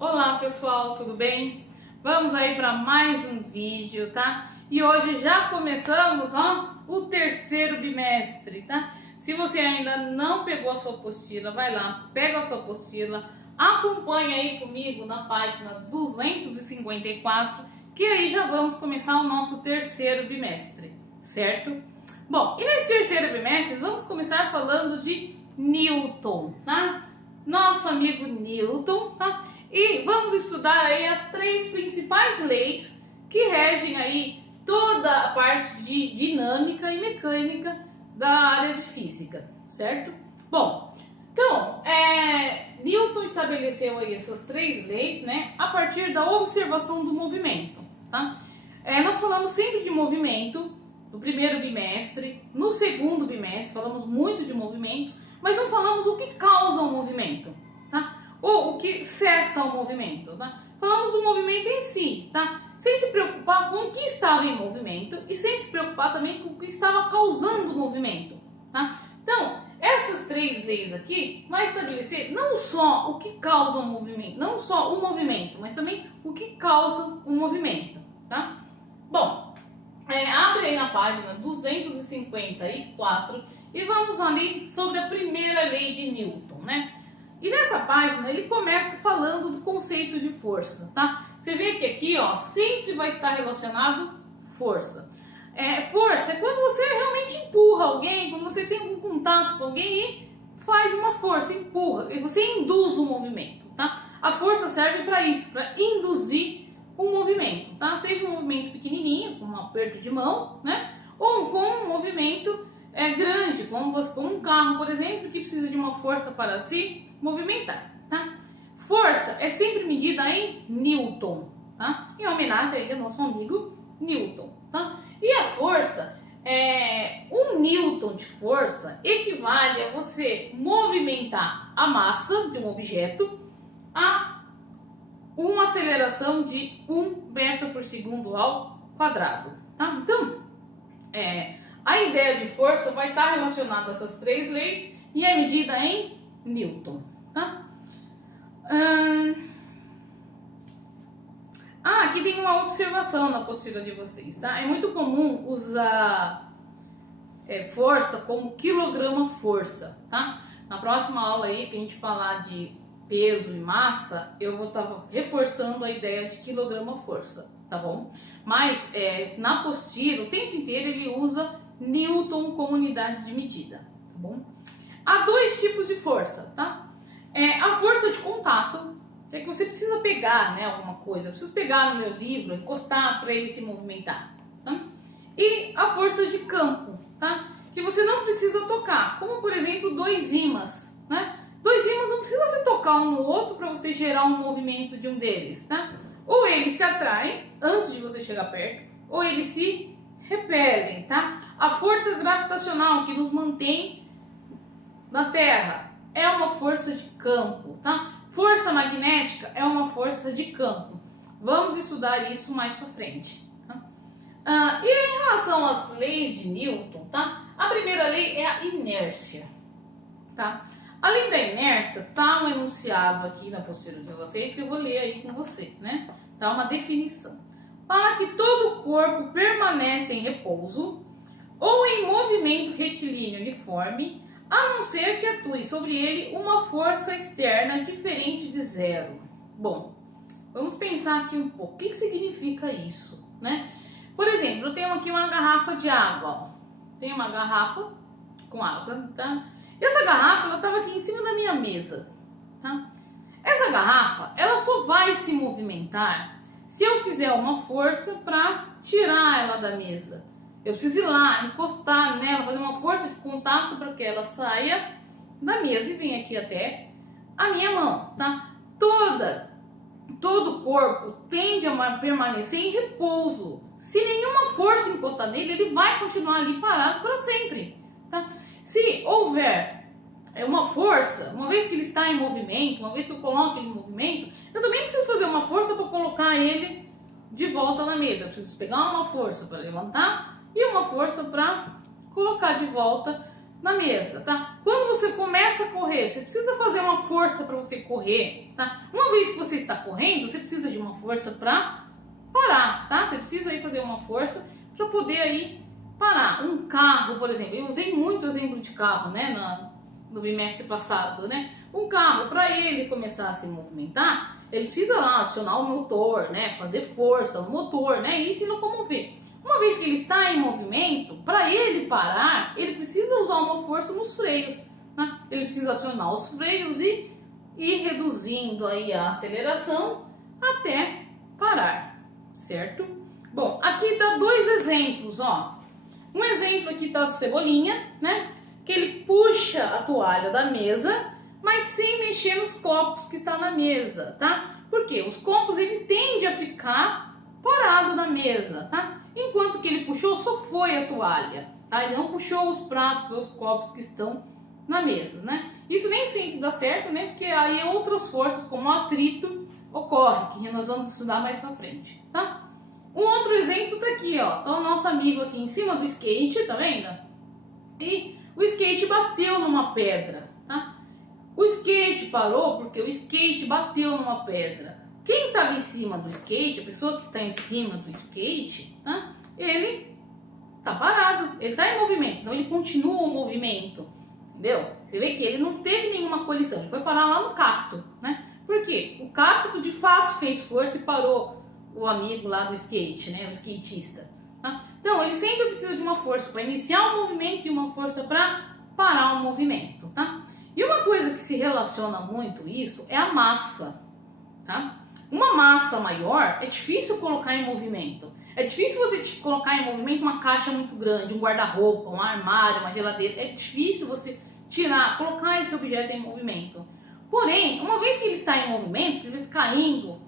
Olá pessoal, tudo bem? Vamos aí para mais um vídeo, tá? E hoje já começamos, o terceiro bimestre, tá? Se você ainda não pegou a sua apostila, vai lá, pega a sua apostila, acompanha aí comigo na página 254, que aí já vamos começar o nosso terceiro bimestre, certo? Bom, e nesse terceiro bimestre vamos começar falando de Newton, tá? Nosso amigo Newton, tá? E vamos estudar aí as três principais leis que regem aí toda a parte de dinâmica e mecânica da área de física, certo? Bom, então, Newton estabeleceu aí essas três leis, né, a partir da observação do movimento, tá? Nós falamos sempre de movimento no primeiro bimestre, no segundo bimestre falamos muito de movimentos, mas não falamos o que causa o movimento, tá? Ou o que cessa o movimento, tá? Falamos do movimento em si, tá? Sem se preocupar com o que estava em movimento e sem se preocupar também com o que estava causando o movimento, tá? Então, essas três leis aqui vai estabelecer não só o que causa o movimento, não só o movimento, mas também o que causa o movimento, tá? Bom, abre aí na página 254 e vamos ali sobre a primeira lei de Newton, né? E nessa página ele começa falando do conceito de força, tá? Você vê que aqui, sempre vai estar relacionado força. Força é quando você realmente empurra alguém, quando você tem algum contato com alguém e faz uma força, empurra, e você induz o movimento, tá? A força serve para isso, para induzir um movimento, tá? Seja um movimento pequenininho, como um aperto de mão, né? Ou com um movimento grande, como um carro, por exemplo, que precisa de uma força para se movimentar, tá? Força é sempre medida em Newton, tá? Em homenagem aí ao nosso amigo Newton, tá? E a força, um Newton de força equivale a você movimentar a massa de um objeto a uma aceleração de 1 metro por segundo ao quadrado, tá? Então, a ideia de força vai estar relacionada a essas três leis e é medida em Newton, tá? Aqui tem uma observação na apostila de vocês, tá? É muito comum usar força como quilograma-força, tá? Na próxima aula aí, que a gente falar de peso e massa, eu vou estar reforçando a ideia de quilograma-força, tá bom? Mas na apostila, o tempo inteiro ele usa Newton como unidade de medida, tá bom? Há dois tipos de força, tá? A força de contato, que você precisa pegar, né, alguma coisa. Eu preciso pegar no meu livro, encostar para ele se movimentar, tá? E a força de campo, tá? Que você não precisa tocar, como por exemplo dois ímãs, né? Dois ímãs não precisa se tocar um no outro para você gerar um movimento de um deles, tá? Ou eles se atraem antes de você chegar perto, ou eles se repelem, tá? A força gravitacional que nos mantém na Terra é uma força de campo, tá? Força magnética é uma força de campo. Vamos estudar isso mais para frente, tá? E em relação às leis de Newton, tá? A primeira lei é a inércia, tá? Além da inércia, tá um enunciado aqui na apostila de vocês que eu vou ler aí com você, né? Tá uma definição. Fala que todo corpo permanece em repouso ou em movimento retilíneo uniforme, a não ser que atue sobre ele uma força externa diferente de zero. Bom, vamos pensar aqui um pouco. O que significa isso, né? Por exemplo, eu tenho aqui uma garrafa de água, ó. Tem uma garrafa com água, tá? Essa garrafa, ela estava aqui em cima da minha mesa, tá? Essa garrafa, ela só vai se movimentar se eu fizer uma força para tirar ela da mesa. Eu preciso ir lá, encostar nela, fazer uma força de contato para que ela saia da mesa e venha aqui até a minha mão, tá? Todo o corpo tende a permanecer em repouso. Se nenhuma força encostar nele, ele vai continuar ali parado para sempre, tá? Se houver uma força, uma vez que ele está em movimento, uma vez que eu coloco ele em movimento, eu também preciso fazer uma força para colocar ele de volta na mesa. Eu preciso pegar uma força para levantar e uma força para colocar de volta na mesa, tá? Quando você começa a correr, você precisa fazer uma força para você correr, tá? Uma vez que você está correndo, você precisa de uma força para parar, tá? Você precisa aí fazer uma força para poder aí parar. Um carro, por exemplo, eu usei muito exemplo de carro, né, no bimestre passado, né? Um carro, para ele começar a se movimentar, ele precisa lá acionar o motor, né? Fazer força no motor, né? E se locomover. Uma vez que ele está em movimento, para ele parar, ele precisa usar uma força nos freios, né? Ele precisa acionar os freios e ir reduzindo aí a aceleração até parar, certo? Bom, aqui dá dois exemplos, ó. Um exemplo aqui tá do Cebolinha, né? Que ele puxa a toalha da mesa, mas sem mexer nos copos que tá na mesa, tá? Porque os copos ele tende a ficar parado na mesa, tá? Enquanto que ele puxou, só foi a toalha, tá? Ele não puxou os pratos, os copos que estão na mesa, né? Isso nem sempre dá certo, né? Porque aí outras forças, como o atrito, ocorre, que nós vamos estudar mais pra frente, tá? Um outro exemplo tá aqui, ó. Tá o nosso amigo aqui em cima do skate, tá vendo? E o skate bateu numa pedra, tá? O skate parou porque o skate bateu numa pedra. Quem estava em cima do skate, a pessoa que está em cima do skate, tá? Ele tá parado, ele tá em movimento, então ele continua o movimento, entendeu? Você vê que ele não teve nenhuma colisão, ele foi parar lá no cacto, né? Por quê? O cacto de fato fez força e parou o amigo lá do skate, né? O skatista, tá? Então ele sempre precisa de uma força para iniciar o movimento e uma força para parar o movimento, tá? E uma coisa que se relaciona muito isso é a massa, tá? Uma massa maior é difícil colocar em movimento. É difícil você colocar em movimento uma caixa muito grande, um guarda-roupa, um armário, uma geladeira. É difícil você colocar esse objeto em movimento. Porém, uma vez que ele está em movimento, que ele está caindo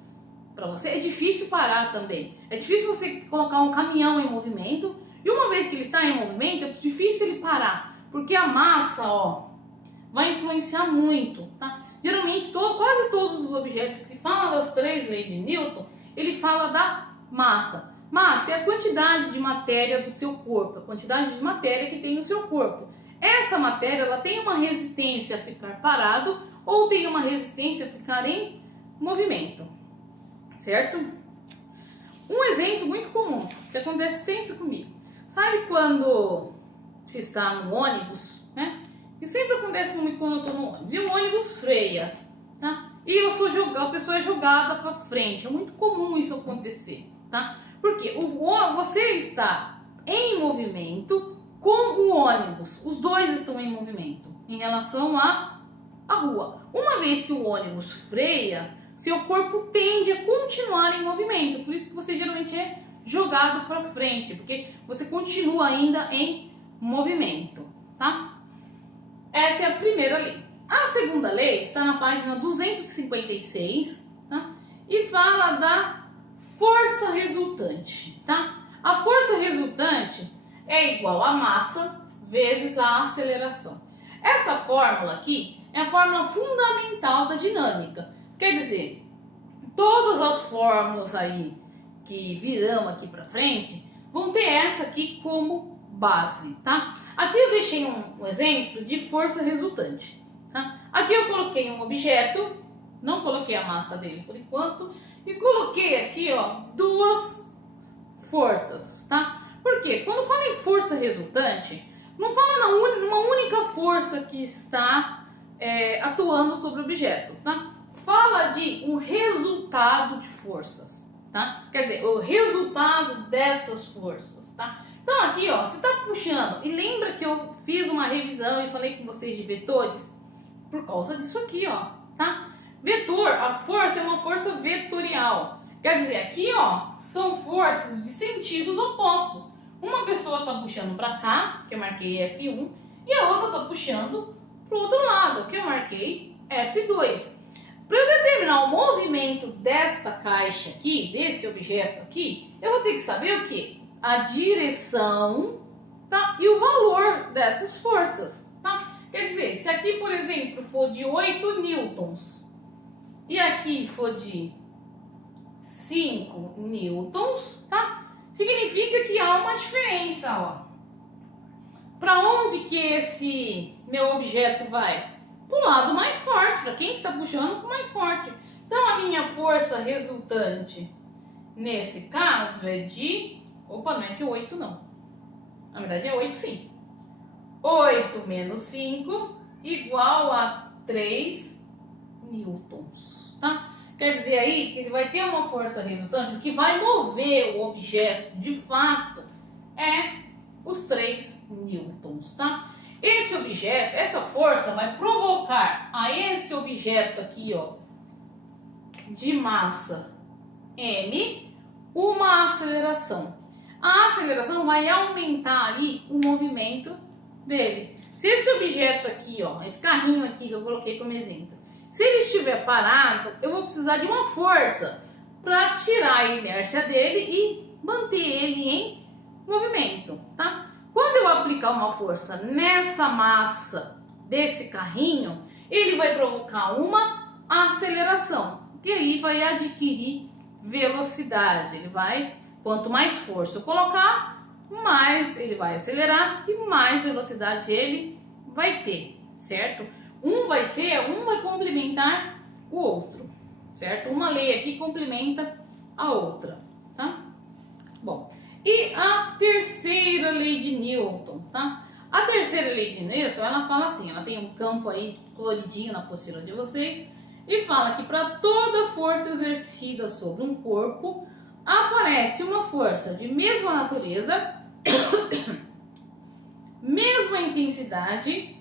para você, é difícil parar também. É difícil você colocar um caminhão em movimento. E uma vez que ele está em movimento, é difícil ele parar. Porque a massa, ó, vai influenciar muito, tá? Geralmente, quase todos os objetos que se fala das 3 leis de Newton, ele fala da massa. Massa é a quantidade de matéria do seu corpo, a quantidade de matéria que tem no seu corpo. Essa matéria, ela tem uma resistência a ficar parado ou tem uma resistência a ficar em movimento, certo? Um exemplo muito comum, que acontece sempre comigo. Sabe quando se está no ônibus, né? E sempre acontece comigo quando eu estou no ônibus. E o ônibus freia, tá? E a pessoa é jogada para frente. É muito comum isso acontecer, tá? Porque você está em movimento com o ônibus. Os dois estão em movimento em relação à rua. Uma vez que o ônibus freia, seu corpo tende a continuar em movimento. Por isso que você geralmente é jogado para frente, porque você continua ainda em movimento, tá? Essa é a primeira lei. A segunda lei está na página 256, tá? E fala da força resultante, tá? A força resultante é igual a massa vezes a aceleração. Essa fórmula aqui é a fórmula fundamental da dinâmica. Quer dizer, todas as fórmulas aí que virão aqui para frente vão ter essa aqui como base, tá? Aqui eu deixei um exemplo de força resultante, tá? Aqui eu coloquei um objeto, não coloquei a massa dele por enquanto, e coloquei aqui, ó, 2 forças, tá? Por quê? Quando fala em força resultante, não fala numa única força que está atuando sobre o objeto, tá? Fala de um resultado de forças, tá? Quer dizer, o resultado dessas forças, tá? Então aqui, ó, você está puxando, e lembra que eu fiz uma revisão e falei com vocês de vetores? Por causa disso aqui, ó, tá? Vetor, a força é uma força vetorial. Quer dizer, aqui, ó, são forças de sentidos opostos. Uma pessoa está puxando para cá, que eu marquei F1, e a outra está puxando para o outro lado, que eu marquei F2. Para eu determinar o movimento desta caixa aqui, desse objeto aqui, eu vou ter que saber o quê? A direção, tá? E o valor dessas forças, tá? Quer dizer, se aqui, por exemplo, for de 8 newtons e aqui for de 5 newtons, tá? Significa que há uma diferença, ó. para onde que esse meu objeto vai? Para o lado mais forte, para quem está puxando com mais forte. Então a minha força resultante nesse caso é de... Opa, não é de 8 não. Na verdade é 8 sim. 8 menos 5 igual a 3 newtons, tá? Quer dizer aí que ele vai ter uma força resultante, o que vai mover o objeto de fato é os 3 newtons, tá? Esse objeto, essa força vai provocar a esse objeto aqui, ó, de massa m, uma aceleração. A aceleração vai aumentar aí o movimento dele. Se esse objeto aqui, ó, esse carrinho aqui que eu coloquei como exemplo, se ele estiver parado, eu vou precisar de uma força para tirar a inércia dele e manter ele em movimento, tá? Quando eu aplicar uma força nessa massa desse carrinho, ele vai provocar uma aceleração, que aí vai adquirir velocidade. Ele vai, quanto mais força eu colocar, mais ele vai acelerar e mais velocidade ele vai ter, certo? Um vai complementar o outro, certo? Uma lei aqui complementa a outra, tá? Bom, e a terceira lei de Newton, tá? A terceira lei de Newton, ela fala assim, ela tem um campo aí coloridinho na apostila de vocês, e fala que para toda força exercida sobre um corpo, aparece uma força de mesma natureza, mesma intensidade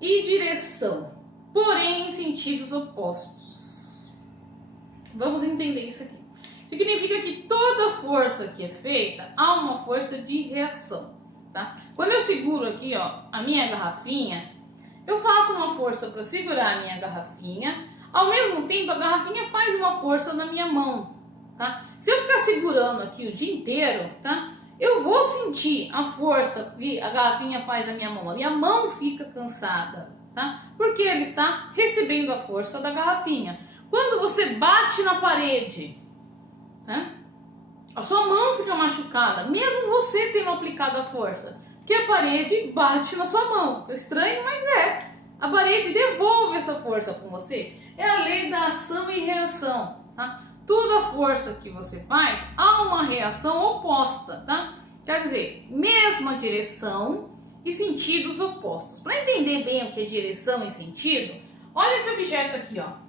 e direção, porém em sentidos opostos. Vamos entender isso aqui. Significa que toda força que é feita, há uma força de reação, tá? Quando eu seguro aqui, ó, a minha garrafinha, eu faço uma força para segurar a minha garrafinha, ao mesmo tempo a garrafinha faz uma força na minha mão, tá? Se eu ficar segurando aqui o dia inteiro, tá? Eu vou sentir a força que a garrafinha faz na minha mão. A minha mão fica cansada, tá? Porque ela está recebendo a força da garrafinha. Quando você bate na parede, tá? A sua mão fica machucada, mesmo você tendo aplicado a força, que a parede bate na sua mão. É estranho, mas é. A parede devolve essa força com você. É a lei da ação e reação, tá? Toda força que você faz, há uma reação oposta, tá? Quer dizer, mesma direção e sentidos opostos. Para entender bem o que é direção e sentido, olha esse objeto aqui, ó.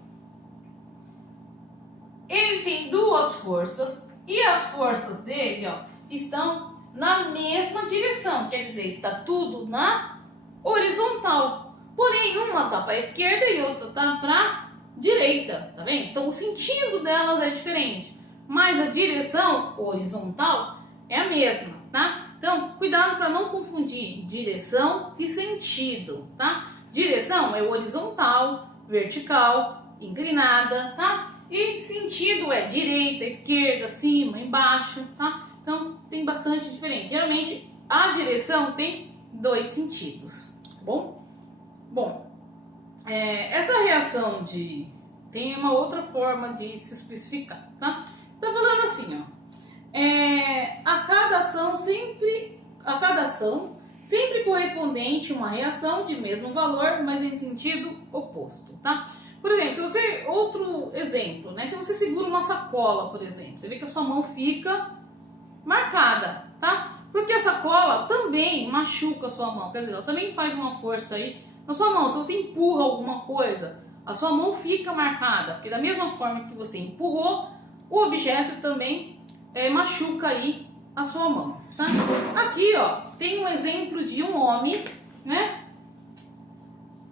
Ele tem duas forças e as forças dele, ó, estão na mesma direção. Quer dizer, está tudo na horizontal. Porém, uma está para a esquerda e outra está para direita, tá vendo? Então o sentido delas é diferente, mas a direção horizontal é a mesma, tá? Então cuidado para não confundir direção e sentido, tá? Direção é horizontal, vertical, inclinada, tá? E sentido é direita, esquerda, cima, embaixo, tá? Então tem bastante diferente. Geralmente a direção tem dois sentidos, tá bom? Bom, essa reação tem uma outra forma de se especificar, tá? Tá falando assim, ó. A cada ação sempre correspondente a uma reação de mesmo valor, mas em sentido oposto, tá? Por exemplo, outro exemplo, né? Se você segura uma sacola, por exemplo, você vê que a sua mão fica marcada, tá? Porque a sacola também machuca a sua mão, quer dizer, ela também faz uma força aí na sua mão. Se você empurra alguma coisa, a sua mão fica marcada, porque da mesma forma que você empurrou, o objeto também machuca aí a sua mão, tá? Aqui, ó, tem um exemplo de um homem, né,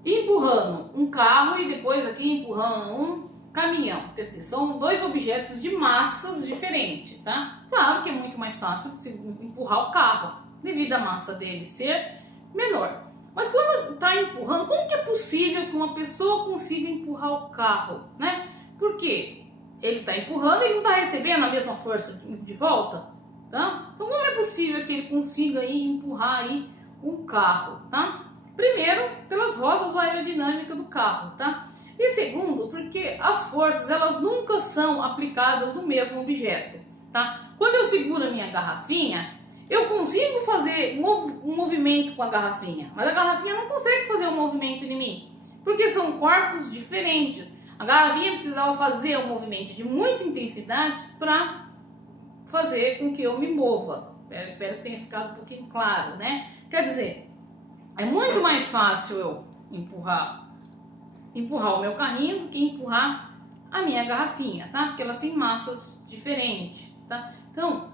empurrando um carro e depois aqui empurrando um caminhão. Quer dizer, são dois objetos de massas diferentes, tá? Claro que é muito mais fácil empurrar o carro, devido à massa dele ser menor. Mas quando está empurrando, como que é possível que uma pessoa consiga empurrar o carro, né? Porque ele está empurrando e não está recebendo a mesma força de volta, tá? Então como é possível que ele consiga aí empurrar aí um carro, tá? Primeiro, pelas rodas aerodinâmicas do carro, tá? E segundo, porque as forças, elas nunca são aplicadas no mesmo objeto, tá? Quando eu seguro a minha garrafinha, Eu consigo fazer um movimento com a garrafinha, mas a garrafinha não consegue fazer um movimento em mim, porque são corpos diferentes. A garrafinha precisava fazer um movimento de muita intensidade para fazer com que eu me mova. Eu espero que tenha ficado um pouquinho claro, né? Quer dizer, é muito mais fácil eu empurrar o meu carrinho do que empurrar a minha garrafinha, tá? Porque elas têm massas diferentes, tá? Então,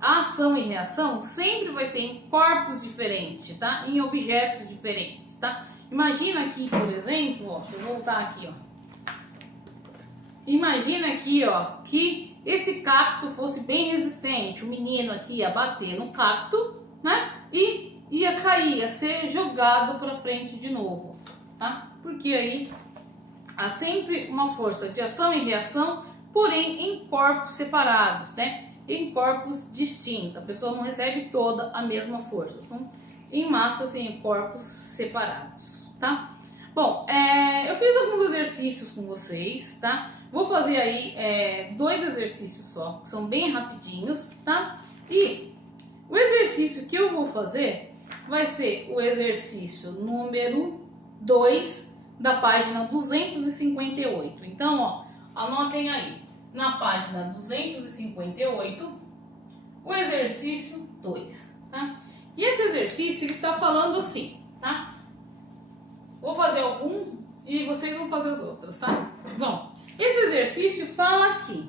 a ação e reação sempre vai ser em corpos diferentes, tá? Em objetos diferentes, tá? Imagina aqui, por exemplo, ó, deixa eu voltar aqui, ó. Imagina aqui, ó, que esse cacto fosse bem resistente. O menino aqui ia bater no cacto, né? E ia cair, ia ser jogado para frente de novo, tá? Porque aí há sempre uma força de ação e reação, porém em corpos separados, né? Em corpos distintos. A pessoa não recebe toda a mesma força. São em massas e em corpos separados, tá? Bom, eu fiz alguns exercícios com vocês, tá? Vou fazer aí 2 exercícios só, que são bem rapidinhos, tá? E o exercício que eu vou fazer vai ser o exercício número 2 da página 258. Então, ó, anotem aí, na página 258, o exercício 2, tá? E esse exercício, ele está falando assim, tá? Vou fazer alguns e vocês vão fazer os outros, tá? Bom, esse exercício fala aqui.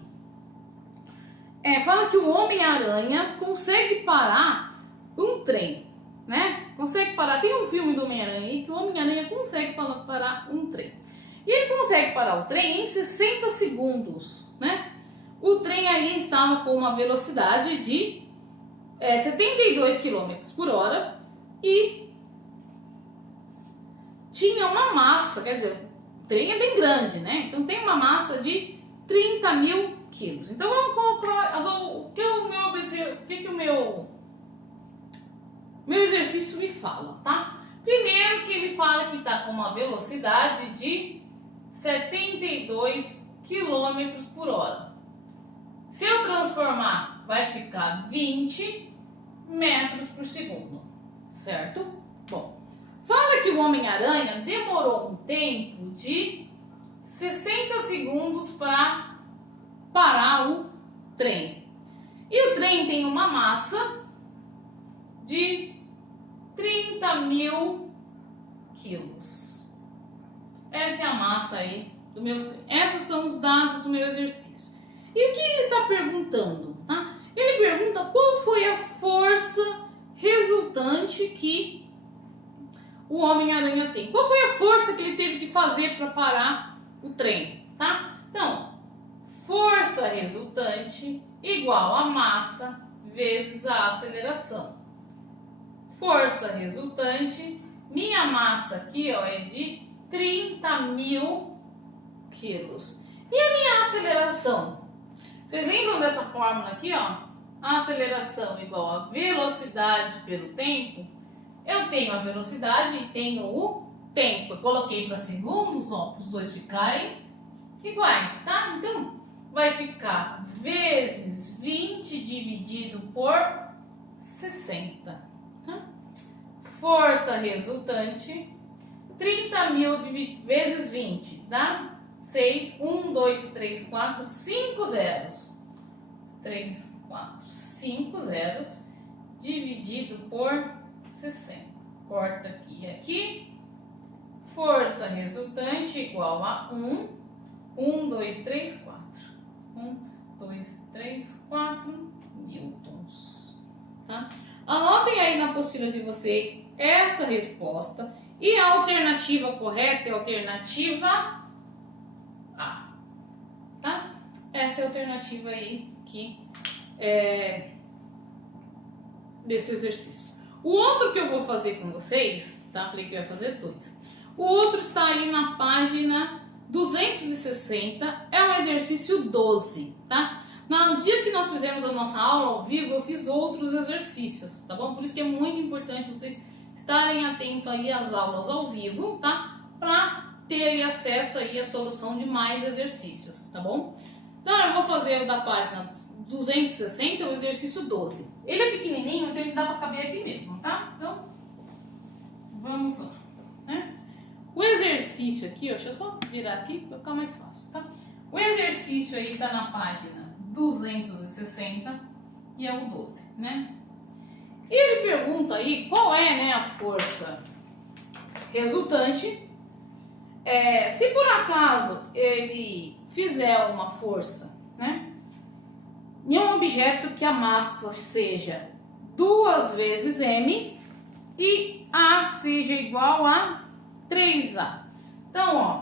Fala que o Homem-Aranha consegue parar um trem, né? Consegue parar. Tem um filme do Homem-Aranha aí que o Homem-Aranha consegue parar um trem. E ele consegue parar o trem em 60 segundos, né? O trem aí estava com uma velocidade de 72 km por hora e tinha uma massa, quer dizer, o trem é bem grande, né? Então tem uma massa de 30 mil quilos. Então vamos colocar o que o meu exercício me fala, tá? Primeiro que ele fala que está com uma velocidade de 72 km por hora. Se eu transformar, vai ficar 20 metros por segundo, certo? Bom, fala que o Homem-Aranha demorou um tempo de 60 segundos para parar o trem. E o trem tem uma massa de 30 mil quilos. Essa é a massa aí do meu. Esses são os dados do meu exercício. E o que ele está perguntando? Tá? Ele pergunta qual foi a força resultante que o Homem-Aranha tem. Qual foi a força que ele teve que fazer para parar o trem? Tá? Então, força resultante igual a massa vezes a aceleração. Força resultante, minha massa aqui, ó, é de 30 mil quilos. E a minha aceleração? Vocês lembram dessa fórmula aqui, ó? A aceleração igual a velocidade pelo tempo. Eu tenho a velocidade e tenho o tempo. Eu coloquei para segundos, ó, para os dois ficarem iguais, tá? Então, vai ficar vezes 20 dividido por 60, tá? Força resultante, 30 mil vezes 20, dá 6, 1, 2, 3, 4, 5 zeros. 3, 4, 5 zeros dividido por 60. Corta aqui e aqui. Força resultante igual a 1, 1, 2, 3, 4. 1, 2, 3, 4 newtons. Tá? Anotem aí na apostila de vocês essa resposta. E a alternativa correta é a alternativa A. Tá? Essa é a alternativa aí desse exercício. O outro que eu vou fazer com vocês, tá? Falei que eu ia fazer 2. O outro está aí na página 260, é o exercício 12, tá? No dia que nós fizemos a nossa aula ao vivo, eu fiz outros exercícios, tá bom? Por isso que é muito importante vocês estarem atentos aí às aulas ao vivo, tá? Para ter acesso aí à solução de mais exercícios, tá bom? Então eu vou fazer o da página 260, o exercício 12. Ele é pequenininho, então ele dá para caber aqui mesmo, tá? Então, vamos lá, né? O exercício aqui, ó, deixa eu só virar aqui para ficar mais fácil, tá? O exercício aí tá na página 260 e é o 12, né? E ele pergunta aí qual é, né, a força resultante. Se por acaso ele fizer uma força, né, em um objeto que a massa seja 2 vezes m e A seja igual a 3A. Então, ó,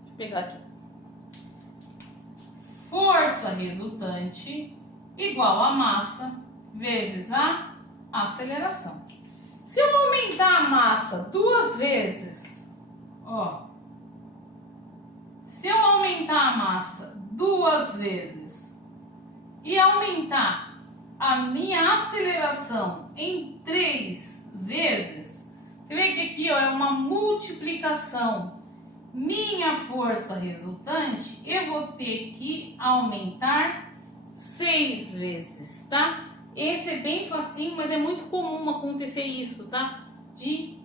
deixa eu pegar aqui. Força resultante igual a massa vezes a aceleração. Se eu aumentar a massa 2 vezes, ó, se eu aumentar a massa 2 vezes e aumentar a minha aceleração em 3 vezes, você vê que aqui, ó, é uma multiplicação. Minha força resultante, eu vou ter que aumentar 6 vezes, tá? Esse é bem facinho, mas é muito comum acontecer isso, tá? De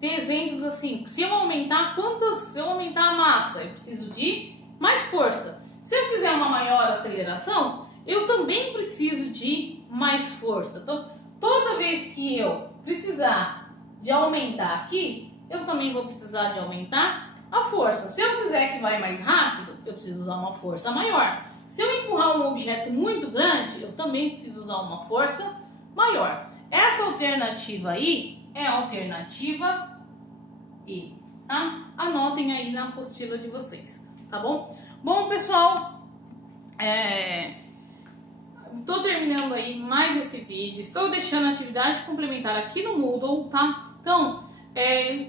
ter exemplos assim. Se eu aumentar se eu aumentar a massa, eu preciso de mais força. Se eu quiser uma maior aceleração, eu também preciso de mais força. Então, toda vez que eu precisar de aumentar aqui, eu também vou precisar de aumentar a força. Se eu quiser que vai mais rápido, eu preciso usar uma força maior. Se eu empurrar um objeto muito grande, eu também preciso usar uma força maior. Essa alternativa aí é a alternativa E, tá? Anotem aí na apostila de vocês, tá bom? Bom, pessoal, estou terminando aí mais esse vídeo. Estou deixando a atividade complementar aqui no Moodle, tá? Então,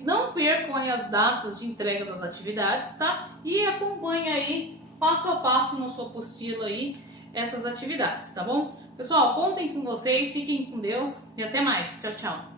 não percam aí as datas de entrega das atividades, tá? E acompanhe aí passo a passo na sua apostila aí essas atividades, tá bom? Pessoal, contem com vocês, fiquem com Deus e até mais. Tchau, tchau.